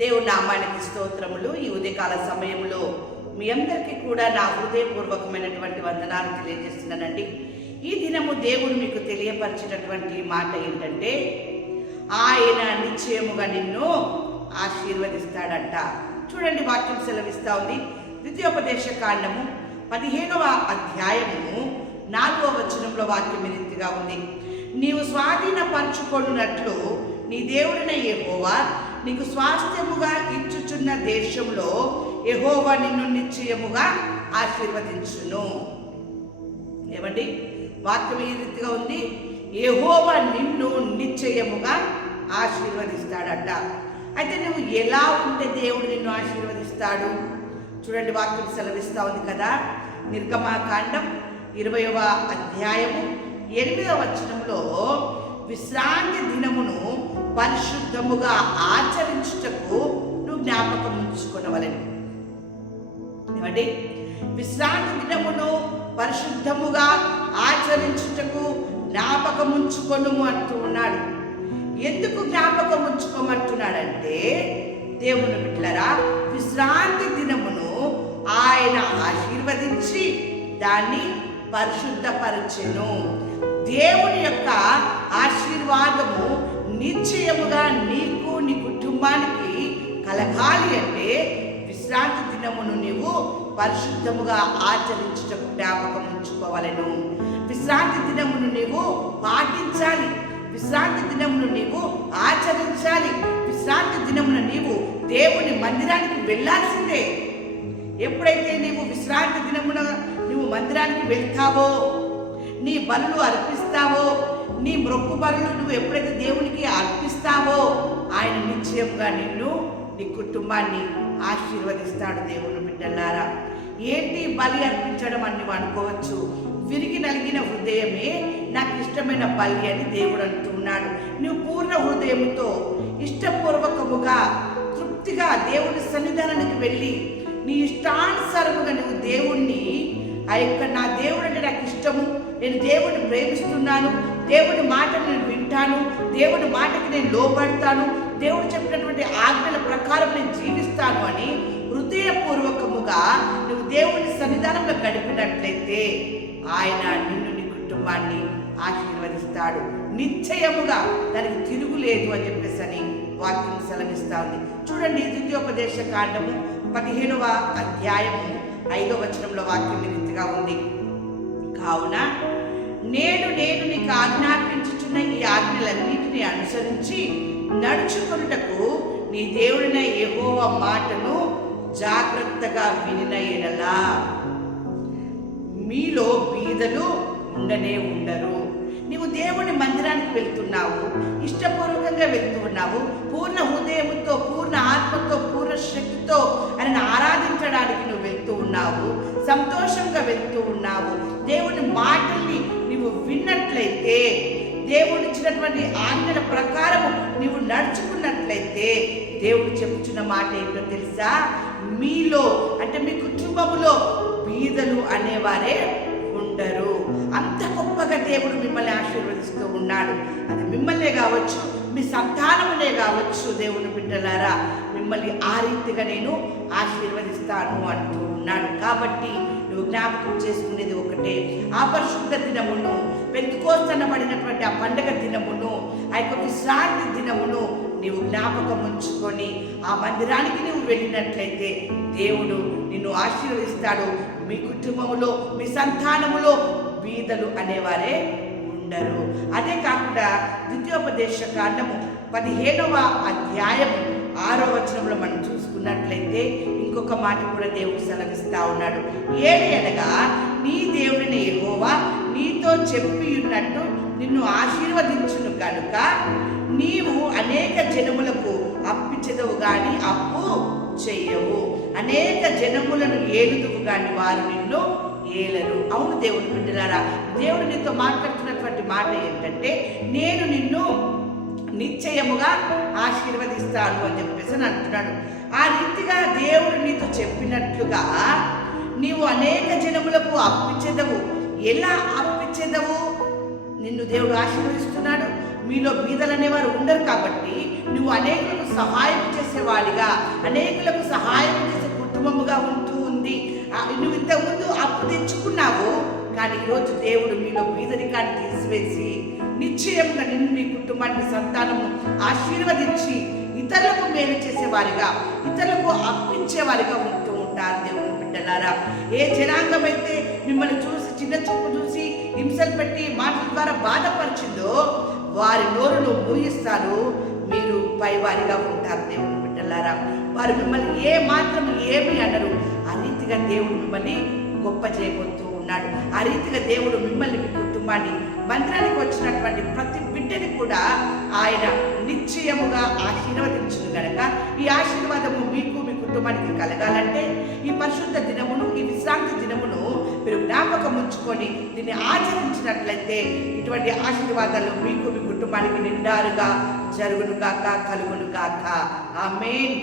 దేవుని నామానికి స్తోత్రములు. ఈ ఉదయకాల సమయంలో మీ అందరికీ కూడా నా హృదయపూర్వకమైనటువంటి వందనాలు తెలియజేస్తున్నానండి. ఈ దినము దేవుడు మీకు తెలియపరిచినటువంటి మాట ఏంటంటే ఆయన నిశ్చయముగా నిన్ను ఆశీర్వదిస్తాడంట. చూడండి వాక్యం సెలవిస్తా ఉంది. ద్వితీయోపదేశ కాండము పదిహేనవ అధ్యాయము నాలుగవ వచనంలో వాక్యం రీతిగా ఉంది. నీవు స్వాధీనపరచుకొనున్నట్లు నీ దేవుడిన యెహోవా నీకు స్వాస్థ్యముగా ఇచ్చుచున్న దేశంలో యెహోవా నిన్ను నిశ్చయముగా ఆశీర్వదించును. ఏమండి? వాక్యం ఈ రీతిగా ఉంది. యెహోవా నిన్ను నిశ్చయముగా ఆశీర్వదిస్తాడట. అయితే నువ్వు ఎలా ఉంటే దేవుడు నిన్ను ఆశీర్వదిస్తాడు? చూడండి వాక్యం సెలవిస్తా ఉంది కదా. నిర్గమాకాండం ఇరవయవ అధ్యాయము ఎనిమిదవ వచనంలో విశ్రాంతి దినమును పరిశుద్ధముగా ఆచరించుటకు నువ్వు జ్ఞాపకం ఉంచుకునవలను. ఏమండి? విశ్రాంతి దినమును పరిశుద్ధముగా ఆచరించుటకు జ్ఞాపకం ఉంచుకొనుము అంటూ ఉన్నాడు. ఎందుకు జ్ఞాపకం ఉంచుకోమంటున్నాడంటే దేవుని బిడ్డలరా విశ్రాంతి దినమును ఆయన ఆశీర్వదించి దాన్ని పరిశుద్ధపరచెను. దేవుని యొక్క ఆశీర్వాదము నిశ్చయముగా నీకు నీ కుటుంబానికి కలగాలి అంటే విశ్రాంతి దినమును నీవు పరిశుద్ధముగా ఆచరించుటకు జ్ఞాపకం ఉంచుకోవాలను. విశ్రాంతి దినమును నీవు పాటించాలి. విశ్రాంతి దినమును నీవు ఆచరించాలి. విశ్రాంతి దినమున నీవు దేవుని మందిరానికి వెళ్ళాల్సిందే. ఎప్పుడైతే నీవు విశ్రాంతి దినమున నువ్వు మందిరానికి వెళ్తావో నీ బలులు అర్పిస్తావో నీ మొక్కు నువ్వు ఎప్పుడైతే దేవునికి అర్పిస్తావో ఆయన నిశ్చయంగా నిన్ను నీ కుటుంబాన్ని ఆశీర్వదిస్తాడు దేవుని బిడ్డలారా. ఏంటి బలి అర్పించడం అని నువ్వు అనుకోవచ్చు? విరిగి నలిగిన హృదయమే నాకు ఇష్టమైన బలి అని దేవుడు అంటున్నాడు. నువ్వు పూర్ణ హృదయంతో ఇష్టపూర్వకముగా తృప్తిగా దేవుని సన్నిధానానికి వెళ్ళి నీ ఇష్టానుసారముగా నువ్వు దేవుణ్ణి ఆ యొక్క నా దేవుడు అంటే నాకు ఇష్టము. నేను దేవుడిని ప్రేమిస్తున్నాను. దేవుడి మాటను నేను వింటాను. దేవుడి మాటకి నేను లోపడతాను దేవుడు చెప్పినటువంటి ఆజ్ఞల ప్రకారం నేను జీవిస్తాను అని హృదయపూర్వకముగా నువ్వు దేవుని సన్నిధానంలో గడిపినట్లయితే ఆయన నిన్ను నీ కుటుంబాన్ని ఆశీర్వదిస్తాడు. నిశ్చయముగా దానికి తిరుగులేదు అని చెప్పేసి అని వాక్యం సెలవిస్తా ఉంది. చూడండి ద్వితీయోపదేశ కాండము పదిహేనవ అధ్యాయము. ఐదో వచనంలో వాక్యం రీతిగా ఉంది. కావున నేను నేను నీకు ఆజ్ఞాపించుచున్న ఈ ఆజ్ఞలన్నిటిని అనుసరించి నడుచుకొనుటకు నీ దేవుడిన యెహోవ మాటను జాగ్రత్తగా వినిన ఎడలా మీలో బీదలు ఉండనే ఉండరు. నీవు దేవుని మందిరానికి వెళ్తున్నావు ఇష్టపూర్వకంగా వెళ్తూ ఉన్నావు పూర్ణ హృదయంతో పూర్ణ ఆత్మతో పూర్ణ శక్తితో ఆయన ఆరాధించడానికి నువ్వు ఉన్నావు సంతోషంగా వెళ్తూ ఉన్నావు. దేవుని మాటల్ని నువ్వు విన్నట్లయితే దేవుడు ఇచ్చినటువంటి ఆజ్ఞల ప్రకారము నువ్వు నడుచుకున్నట్లయితే దేవుడు చెబుతున్న మాట ఏంటో తెలుసా? మీలో అంటే మీ కుటుంబములో బీదలు అనేవారే ఉండరు. అంత గొప్పగా దేవుడు మిమ్మల్ని ఆశీర్వదిస్తూ ఉన్నాడు. అది మిమ్మల్నే కావచ్చు మీ సంతానమునే కావచ్చు దేవుని బిడ్డలారా. మిమ్మల్ని ఆ రీతిగా నేను ఆశీర్వదిస్తాను అంటూ ఉన్నాడు. కాబట్టి నువ్వు జ్ఞాపకం చేసుకునేది ఒకటే. ఆ పరిశుద్ధ దినమును పెంతుకోస్తనబడినటువంటి ఆ పండగ దినమును ఆ యొక్క విశ్రాంతి దినమును నీవు జ్ఞాపకం ఉంచుకొని ఆ మందిరానికి నువ్వు వెళ్ళినట్లయితే దేవుడు నిన్ను ఆశీర్వదిస్తాడు. మీ కుటుంబములో మీ సంతానములో బీదలు అనేవారే ఉండరు. అదే కాకుండా ద్వితీయోపదేశ కాండము పదిహేనవ అధ్యాయం ఆరో వచనంలో మనం చూసుకున్నట్లయితే ఇంకొక మాట కూడా దేవుడు సెలవిస్తా ఉన్నాడు. ఏది అనగా నీ దేవుడిని యెహోవా నీతో చెప్పి ఉన్నట్టు నిన్ను ఆశీర్వదించును కనుక నీవు అనేక జనములకు అప్పిచెదవు కానీ అప్పు చెయ్యవు అనేక జనములను ఏలుదువు కానీ వారు నిన్ను ఏలరు. అవును దేవుని బిడ్డలారా దేవుడు నీతో మాట్లాడుతున్నటువంటి మాట ఏంటంటే నేను నిన్ను నిశ్చయముగా ఆశీర్వదిస్తాను అని చెప్పేసి అని అంటున్నాడు. ఆ రీతిగా దేవుడు నీతో చెప్పినట్లుగా నీవు అనేక జనములకు అప్పిచెదవు. ఎలా అప్పిచెదవు? నిన్ను దేవుడు ఆశీర్వదిస్తున్నాడు. మీలో బీదలనేవారు ఉండరు కాబట్టి నువ్వు అనేకులకు సహాయం చేసేవాడిగా అనేకులకు సహాయం చేసే కుటుంబముగా ఉంటూ ఉంది. నువ్వు ఇంతకుముందు అప్పు తెచ్చుకున్నావు కానీ ఈరోజు దేవుడు మీలో బీదరికాన్ని తీసివేసి నిశ్చయముగా నిన్ను నీ కుటుంబాన్ని సంతానము ఆశీర్వదించి ఇతరులకు మేలు చేసేవారిగా ఇతరులకు అప్పించేవారిగా ఉంటూ ఉంటారు దేవుని బిడ్డలారా. ఏ జనాంగం అయితే మిమ్మల్ని చూసి చిన్న చూపు చూసి హింసలు పెట్టి మాటల ద్వారా బాధపరిచిందో వారి నోరును మూయిస్తారు. మీరు పైవారిగా ఉంటారు దేవుని బిడ్డలారా. వారు మిమ్మల్ని ఏ మాత్రం ఏమి అనరు. ఆ రీతిగా దేవుడు మిమ్మల్ని గొప్ప చేయబోతూ ఉన్నాడు. ఆ రీతిగా దేవుడు మిమ్మల్ని కుటుంబాన్ని మందిరానికి వచ్చినటువంటి ప్రతి బిడ్డని కూడా ఆయన నిశ్చయముగా ఆశీర్వదించిన గనక. ఈ ఆశీర్వాదము మీకు మీ కుటుంబానికి కలగాలంటే ఈ పరిశుద్ధ దినమును ఈ విశ్రాంతి దినమును మీరు జ్ఞాపకం ఉంచుకొని దీన్ని ఆచరించినట్లయితే ఇటువంటి ఆశీర్వాదాలు మీకు మీ కుటుంబానికి నిండారుగా జరుగును కాక కలుగును ఆ ఆమేన్.